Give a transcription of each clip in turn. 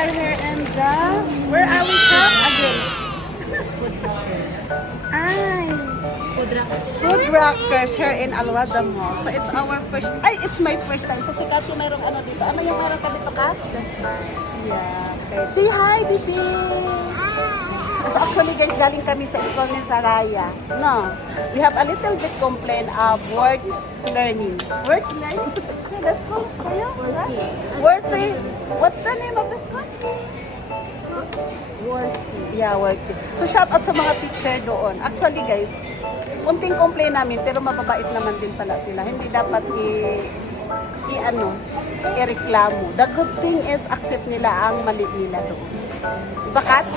are here in the... Where are we from again? Food rockers. Ay, Food rockers. Food Rockers here in Alwada Mall. So it's our first... Ay, it's my first time. So si Kati mayroong ano dito. Ano yung mayroong ka dito, Kat? Just Yeah. Say hi, Bibi! So actually guys, galing kami sa school ni Saraya. No, we have a little bit complaint of words learning. Words learning? The school for you? Worthy. What's the name of the school? worthy. Yeah, worthy. So shout out sa mga teacher doon. Actually guys, kunting complain namin pero mababait naman din pala sila. Hindi dapat i-reklamo. The good thing is accept nila ang mali nila doon. Bakat?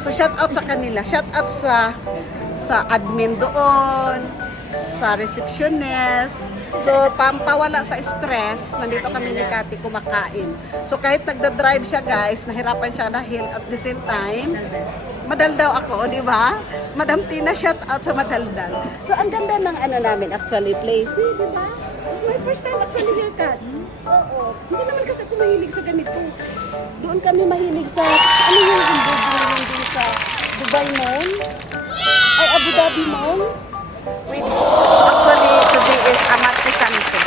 So shout out sa kanila. Shout out sa admin doon, sa receptionist. So pampawala sa stress, nandito kami ni Kati kumakain. So kahit nagda-drive siya guys, nahirapan siya dahil at the same time, madaldaw ako, di ba? Madam Tina, shout out sa madaldal. So ang ganda ng ano namin actually, place, di ba? It's my first time actually here, Kat. Oo. Hindi naman kasi ako mahilig sa ganito. Doon kami mahilig sa, ano yung building din sa Dubai Mall? Ay, Abu Dhabi Mall? Wait. So actually, today is Amati Santo.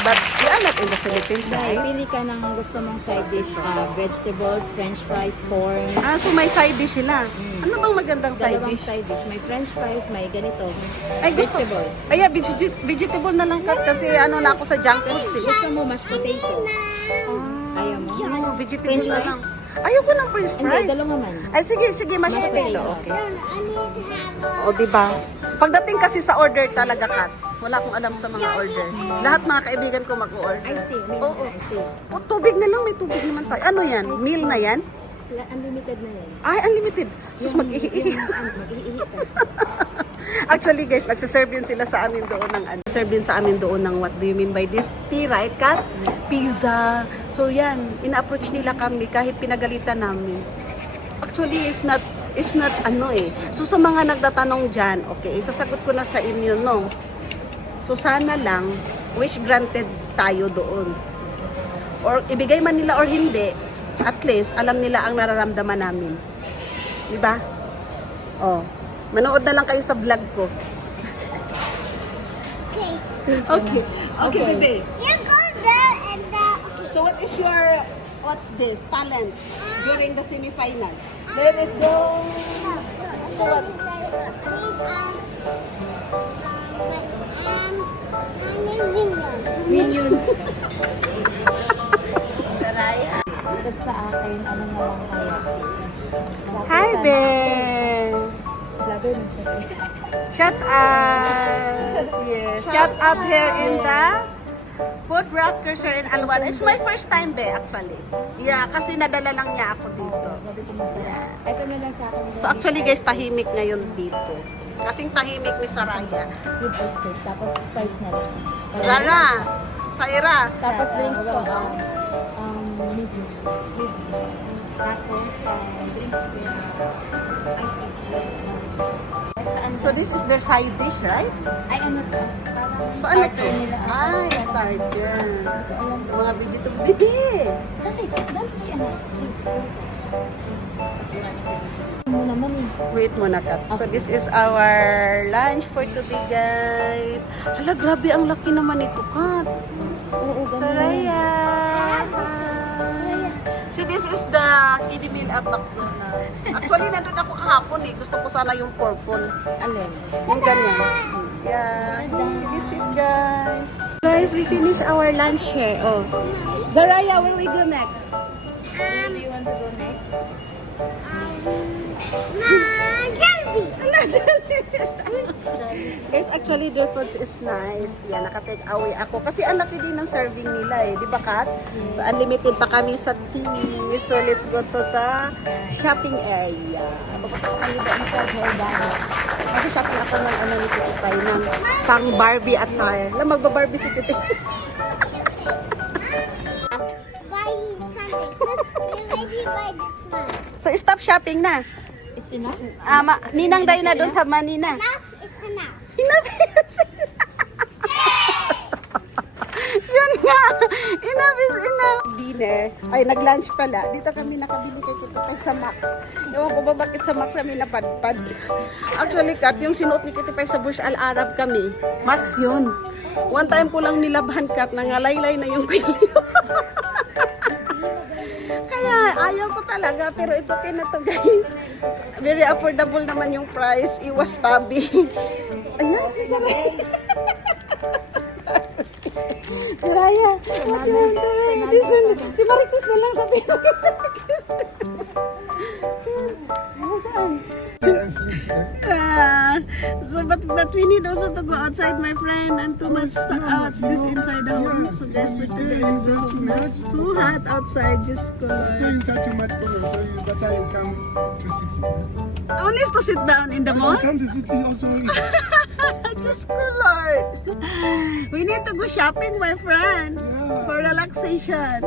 But we are not in the Philippines, right? Pili ka ng gusto mong side dish. Vegetables, french fries, corn. Ah, so may side dish sila. Ano bang magandang side Dalawang dish? side dish. May french fries, may ganito. Ay, gusto. Vegetables. Ay, vegetable na lang, Kat, kasi ano na ako sa junk foods. Eh. Gusto mo mashed potato. Ayaw mo? Oh, vegetable French na fries? lang. Ayoko ng french Hindi, fries. dalawa man. Ay, sige, mashed Mashed potato. potato. Okay. O, diba? Pagdating kasi sa order talaga, Kat, wala akong alam sa mga order. Lahat mga kaibigan ko mag-order. Iced tea. May Oo. iced tea. O, tubig na lang, may tubig naman tayo. Ano yan? Meal na yan? Unlimited na yan. Ay, unlimited. Sus, mag-iihi. Mag-iihi ka. Actually, guys, nagsiserve yun sila sa amin doon ng ano. Serve yun sa amin doon ng what do you mean by this tea, right, Kat? Pizza. So, yan. Ina-approach nila kami kahit pinagalitan namin. Actually, it's not ano eh. So, sa mga nagtatanong dyan, okay, isasagot ko na sa inyo, no? So, sana lang, wish granted tayo doon. Or, ibigay man nila or hindi, at least, alam nila ang nararamdaman namin. Diba? Oh. Manood na lang kayo sa vlog ko. Okay. Okay, baby. You go there and there. So, what's this? Talent during the semi-final. Let it go. So, what? Minions. Saraya. Tapos sa akin, ano na lang kaya? Hi, Ben. Vlogger man siya. Shout out. Yes. Shout out here in the Food Rockers here in Alwada. It's my first time, Be, actually. Yeah, kasi nadala lang niya ako dito. Grabe ko masarap. Ito na lang sa akin. So actually guys, tahimik ngayon dito. Kasing tahimik ni Saraya. With steak. Tapos fries na lang. Zara, Saira. Tapos drinks ko. Medium. Tapos drinks ko. Iced tea. Saan? So this is their side dish, right? Ay, ano to? Parang So ano to? starter nila. Ay, starter. So mga vegetable. Bibi! Sasay, dami kayo ano. Please. Gusto mo naman eh. Wait muna, Kat. So this is our lunch for today, guys. Hala, grabe ang laki naman ito, Kat. Oo, ganun. Saraya! Saraya. So this is the kiddie meal at McDonald's. Actually, nandun ako kahapon eh. Gusto ko sana yung purple. Alin? Yung ganyan. Yeah. It's it, guys. Guys, we finished our lunch here. Oh. Zaraya, where we go next? Where do you want to go next? Guys, actually, their foods is nice. Yan, naka-take away ako. Kasi ang laki din ng serving nila eh. Di ba, Kat? So, unlimited pa kami sa tea. So, let's go to the shopping area. Papunta kami doon sa Jordan. Kasi shopping ako ng ano ni Titi Pai, ng pang Barbie attire. Alam, magba-Barbie si Titi. Buy something. Ready buy this one. So, stop shopping na. It's enough? Ninang Day na doon sa Manina. Enough is enough. Enough is enough. Yan nga. Enough is enough. Dinner. Ay, nag-lunch pala. Dito kami nakabili kay Kitty Pie sa Max. Ewan ko ba bakit sa Max kami napadpad. Actually, Kat, yung sinuot ni Kitty Pie sa Burj Al Arab kami, Max yun. One time ko lang nilabhan, Kat, nangalaylay na yung kwilyo. Kaya, ayaw ko talaga. Pero it's okay na to, guys. Very affordable naman yung price. Iwas tabi. Ayan, si Saraya. Saraya, what you want to wear? Listen, si Maricruz na lang sabihin mo. Saan? But we need also to go outside, my friend, and too much out this inside the home. So guys, for today is so hot. So hot outside, just go. Stay inside too much problem, so you better you come to city. Only to sit down in the mall. Come to city also. Just go, Lord. We need to go shopping, my friend, for relaxation.